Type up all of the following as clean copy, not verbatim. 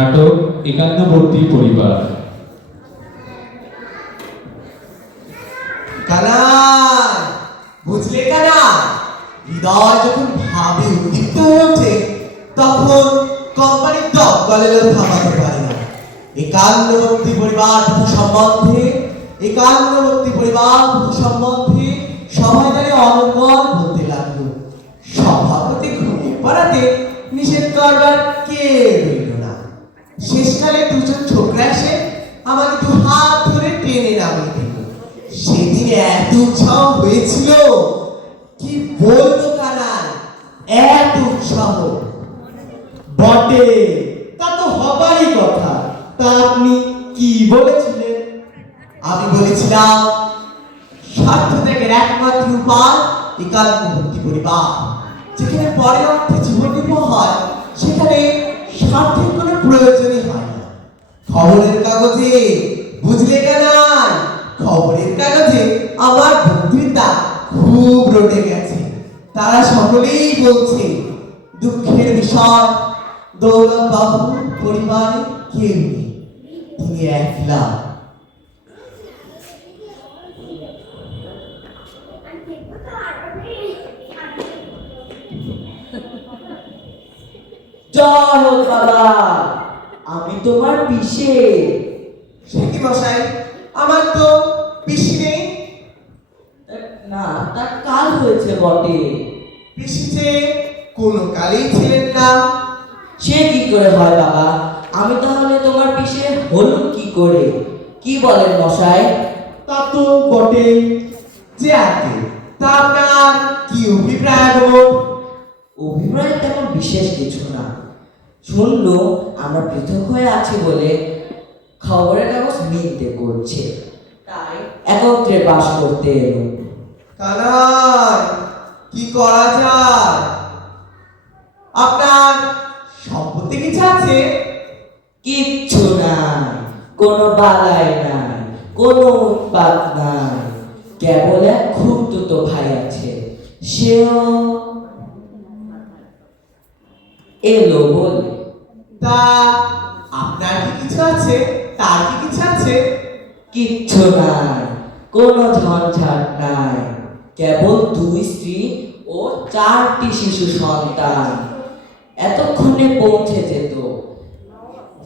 নাটক একান্নবর্তী পরিবার। কানাই, বুঝলে কানাই, হৃদয় যখন ভাবে উদ্দীপ্ত হয়ে ওঠে তখন কোম্পানির দমকলেরও থামাতে পারে না। একান্নবর্তী পরিবার সম্বন্ধে সবাই জানে অনর্গল বলতে লাগলো। সভাপতি ঘুমিয়ে পড়াতে নিষেধ করবার কে রইল না। শেষকালে দুজন ছোকরা এসে আমাকে দু হাত ধরে টেনে নামিয়ে দিল। সেদিন এত উৎসাহ হয়েছিল কি বলবো কানাই, এত উৎসাহ। বটে, তা তো হবারই কথা। তা আপনি কি বলেছিলেন? আমি বলেছিলাম স্বার্থ ত্যাগের একমাত্র উপায় একান্নবর্তী পরিবার। যেখানে পরের অর্থে জীবন নির্বাহ হয় সেখানে স্বার্থের কোনো প্রয়োজনই হয় না। খবরের কাগজে, বুঝলে কানাই, খবরের কাগজে আমার বক্তৃতা খুব রটে গেছে। তারা সকলেই বলছে দুঃখের বিষয় দৌলত বাবু পরিবারে কেউ নেই, তিনি একলা। জয় হোক বাবা, আমি তোমার পিসে। সে কি মশাই, আমার তো পিসি নেই। না, তা কাল হয়েছে বটে। পিসি যে কোনো কালেই ছিলেন না। সে কি করে হয় বাবা? আমি তাহলে তোমার পিসে হলুম কি করে? কি বলেন মশাই? তা তো বটে। যে আগে তা আপনার কি অভিপ্রায় হলো? অভিপ্রায় তেমন বিশেষ কিছু না। শুনলো আমরা পৃথক হয়ে আছি বলে খবরের কাগজ মিলতে করছে, তাই একত্রে বাস করতে এলো। কানাই, কি করা যায়? আপনার সম্পত্তি কিছু আছে? কিচ্ছু নাই, কোনো বালাই নাই, কোনো উৎপাত নাই। কেবল এক খুঁড়তুতো ভাই আছে, সেও এলো বলে। তা আপনার কি কিছু আছে? তার কি কিছু আছে? কিচ্ছু নাই, কোনো ঝঞ্ঝাট নাই। কেবল 2 স্ত্রী ও 4টি শিশু সন্তান। এতক্ষণে পৌঁছে যেত।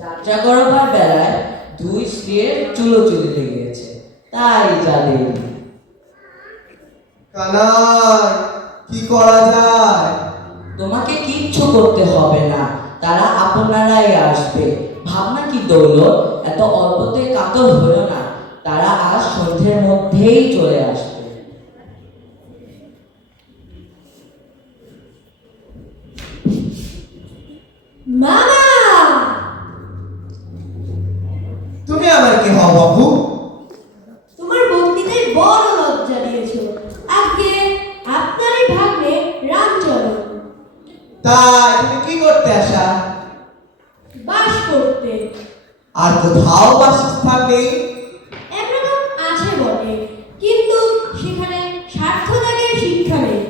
যাত্রা করবার বেলায় 2 স্ত্রীর চুলোচুলি লেগেছে, তাই জানেন। কানাই, কি করা যায়? তোমাকে কিচ্ছু করতে হবে না, তারা আপনারাই আসবে। ভাবনা কি দৌলত, এত অল্পতে কাতর হলো না। তারা আজ সন্ধ্যের মধ্যেই চলে আসবে। মামা, তুমি আমার কি হও বাবু? তোমার বক্তৃতায় বড় লজ্জা দিয়েছো। আগে আপনারই ভাগ্নে রামচরণ তা এখানে কি করতে আসা? বাস করতে। আর কোথাও বাসস্থান নেই? একরকম আছে বটে, কিন্তু সেখানে স্বার্থ ত্যাগের শিক্ষা নেই।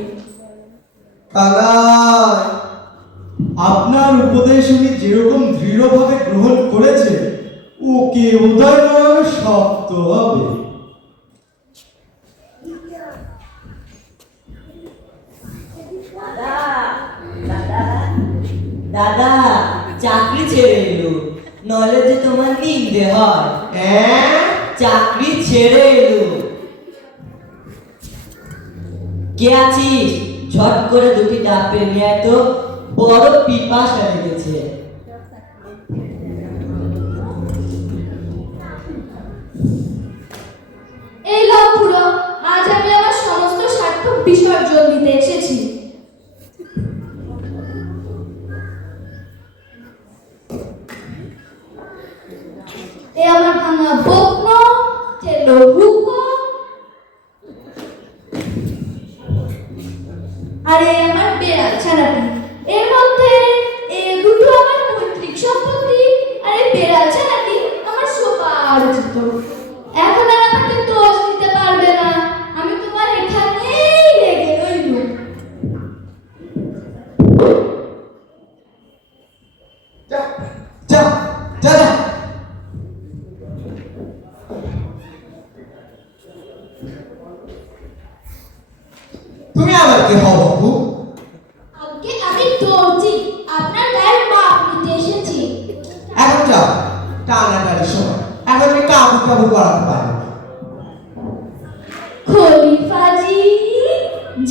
কানাই, আপনার উপদেশ উনি যেরকম দৃঢ়ভাবে গ্রহণ করেছে, ওকে উদয় করানো শক্ত হবে। দাদা, চাকরি ছেড়ে এলো, নলে যে তোমার নিন্দে হয়। চাকরি ছেড়ে এলো। কে আছিস? ঝট করে 2টি ডাব পেরে নিয়ে আয় তো, বড় পিপাসা লেগেছে। এই লক্ষ্য, আজ আমি আমার সমস্ত স্বার্থ বিসর্জন দিতে এসেছি। এ আমার ভাঙা বক্ন, ঠেলো রূপ, আর এ আমার বেড়াল ছানাটি। এর মধ্যে এ দুটো আমার পৈতৃক সম্পত্তি, আর এই বেড়াল ছানাটি আমার সোপার্জিত। এখন আর আমাকে দোষ দিতে পারবে না, আমি তোমার এখানেই লেগে রইল। যা যা তাড়াতাড়ি সময়, এখন আমি কাবু কাবু করাতে পারবো না। খলিফাজি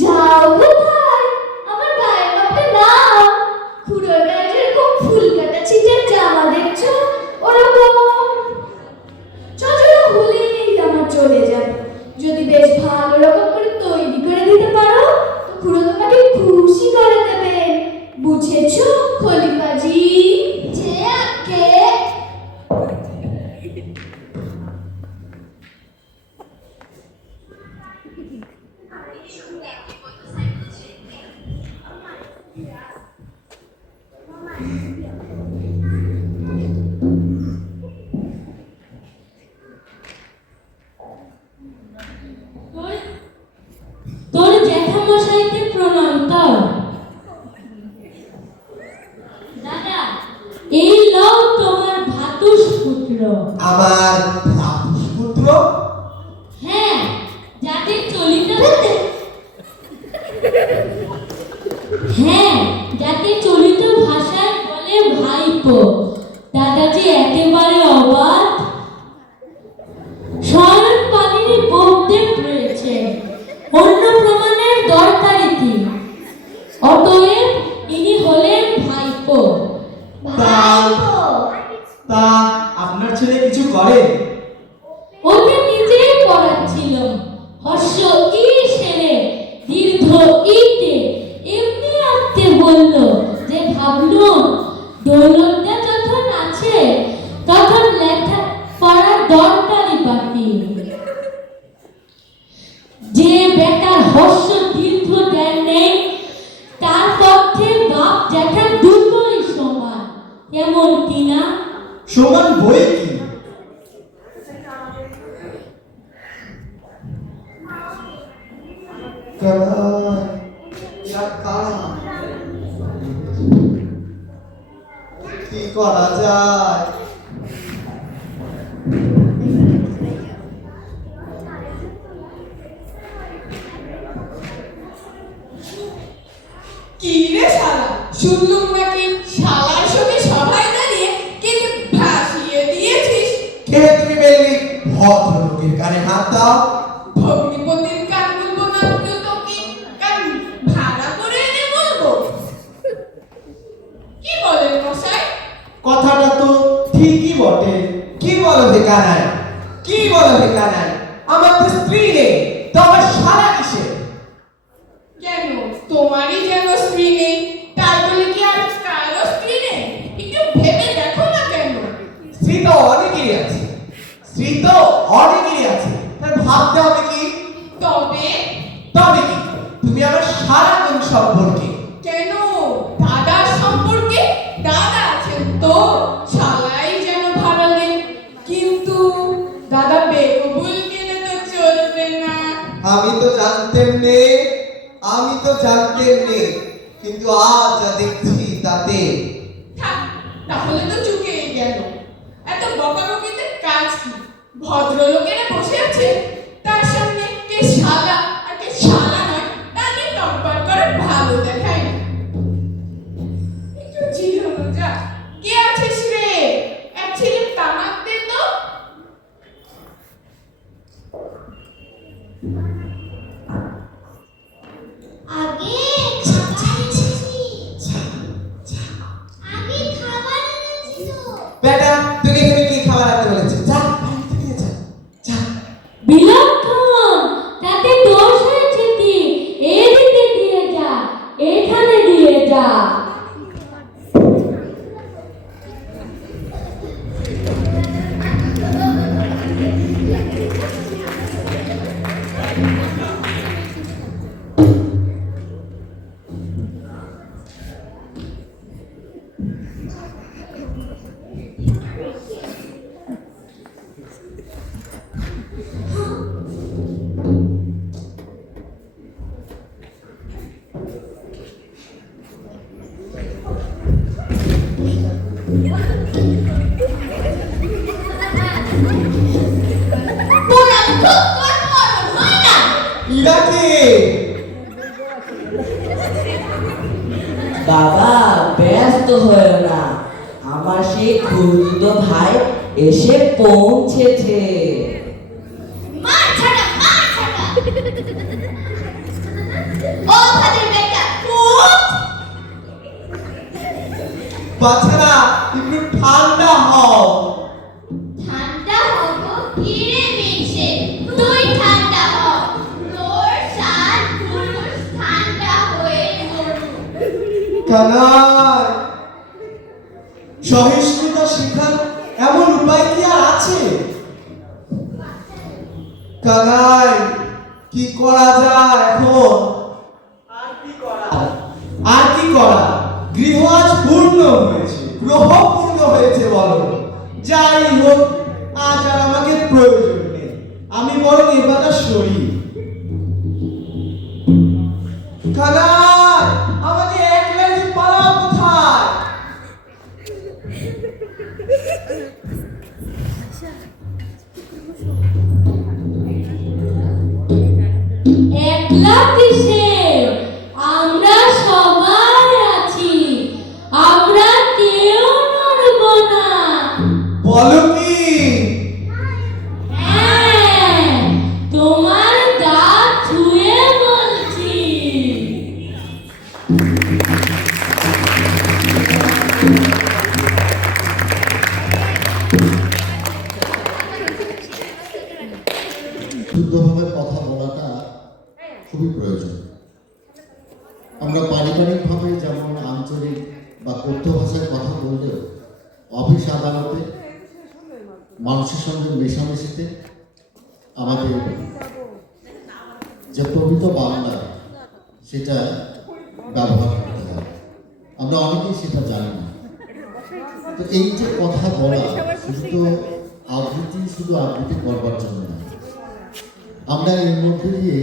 যাও কোথায়? আমার গায়ের মাপে না। খুড়োর গায়ে যেরকম ফুল কাটা ছিটের জামা দেখছো ওরকম। চলো হলেই আমার চলে যাবে। যদি বেশ ভালো রকম করে তৈরি করে দিতে পারো তো খুড়ো তোমাকে খুশি করে দেবে। বুঝেছো খলিফাজি? যে আকে তোর জ্যাঠামশাইকে প্রণাম কর। দাদা, এই লও তোমার ভাতুষ পুত্র। আমার পুত্র? হ্যাঁ, যাকে চলিত হ্যাঁ, যাকে চলিত ভাষায় বলে ভাইপো। দাদা যে একেবারে অবাক। স্বয়ং পানিনি বৌদ্ধেব রয়েছে, অন্য প্রমাণের দরকারি কি? অতএব ইনি হলেন ভাইপো। ভাইপো তা আপনার ছেলে কিছু করে? ওকে নিজেই পড়াচ্ছিল। হর্ষ ই সেরে দীর্ঘ ইতে এমনি আঁকতে বলল যে ভাবলুম দৌলতটা যখন আছে তখন লেখা পড়ার দরকারি বাকি। যে বেটার হর্ষ দীর্ঘ জ্ঞান নেই তার পক্ষে বাপ জ্যাঠা দুটোই সমান, এমন কিনা? সমান বই কি? কি করা যায়? কি রে শালা, শুনলুম নাকি শালার সঙ্গে সভায় দাঁড়িয়ে কিন্তু ভাসিয়ে দিয়েছিস। কে তুমি বললি ভদ্রলোকের কানে হাত দাও? ভগ্নিপতির কান বলবো না তো তোকে কান ভাড়া করে এনে বলবো? কি বলেন মশাই? কথাটা তো ঠিকই বটে। কি বলো হে কানাই? কি বলো হে কানাই? আমার তো স্ত্রী নেই, তো আমার শালা কিসে? কেন তোমারই যেন স্ত্রী নেই তাই বলে কি আর কারো স্ত্রী নেই? একটু ভেবে দেখো না কেন। স্ত্রী তো অনেকেরই আছে, স্ত্রী তো অনেকেরই আছে, তাই ভাবতে হবে কি? তবে তবে কি তুমি আমার শালা কোন সম্পর্কে? কেন দাদার সম্পর্কে? দাদা আছেন তো, শালাই যেন ভাড়া নেন। কিন্তু দাদা বেকবুল গেলে তো চলবে না। আমি তো জানতেন নে, আমি তো জানতেন নে, কিন্তু আজ যা দেখছি তাতে থাক, তাহলে তো চুকেই গেল। এত বকাবকিতে কাজ কি? ভদ্রলোকেরা বসে আছে, তার সামনে কে শালা আর কে শালা নয় তা নিয়ে কম্পার করে ভালো দেখায় না। একটু জিরানো যাক। কে আছিস রে? এক ছেলে তামাক দে তো। আগে খাবার এনেছি। আগে খাবার এনেছি তো। বেটা তোকে এখানে কি খাবার আনতে বলেছে? যা বাড়ি থেকে যা, যা। বিলক্ষণ, তাতে দোষ হয়েছে কি? এদিকে দিয়ে যা, এখানে দিয়ে যা। তোরা খুব কর্মঠ হয় না। ইরা কে? বাবা ব্যস্ত হয়েও না, আমার সেই খুড়তো ভাই এসে পৌঁছেছে। মার ছাটা ও ভাদের বেটা উঠ! বাচ্চারা একটু ঠান্ডা হও। ঠান্ডা হবো কি রে মিশে, তুই ঠান্ডা হ, তোর সাত পুরুষ ঠান্ডা হয়ে মরুক। কানাই, সহিষ্ণুতা শেখার এমন উপায় কি আর আছে? কানাই, কি করা যায় এখন? আর কি করা? গৃহ আজ পূর্ণ হয়েছে। গ্রহ পূর্ণ হয়েছে বলো। যাই হোক, আজ আর আমাকে প্রয়োজন নেই। আমি বরং এবার সরি। কানাই, আমাকে একলা রেখে পালাও কোথায়? একলা কিসে? আমরা সবাই আছি, আমরা কেউ নড়ব না। বলো কি? হ্যাঁ, তোমার গা ছুঁয়ে বলছি। শুদ্ধভাবে কথা বলাটা খুবই প্রয়োজন। আমরা পারিবারিকভাবে যেমন আঞ্চলিক বা কথ্য ভাষায় কথা বললেও অফিস আদালতে মানুষের সঙ্গে মেশামেশিতে আমাদের যে প্রকৃত বাংলা সেটা ব্যবহার করতে হয়। আমরা অনেকেই সেটা জানি না। তো এই যে কথা বলা শুধু আবৃত্তি করবার জন্য না, আমরা এর মধ্যে দিয়ে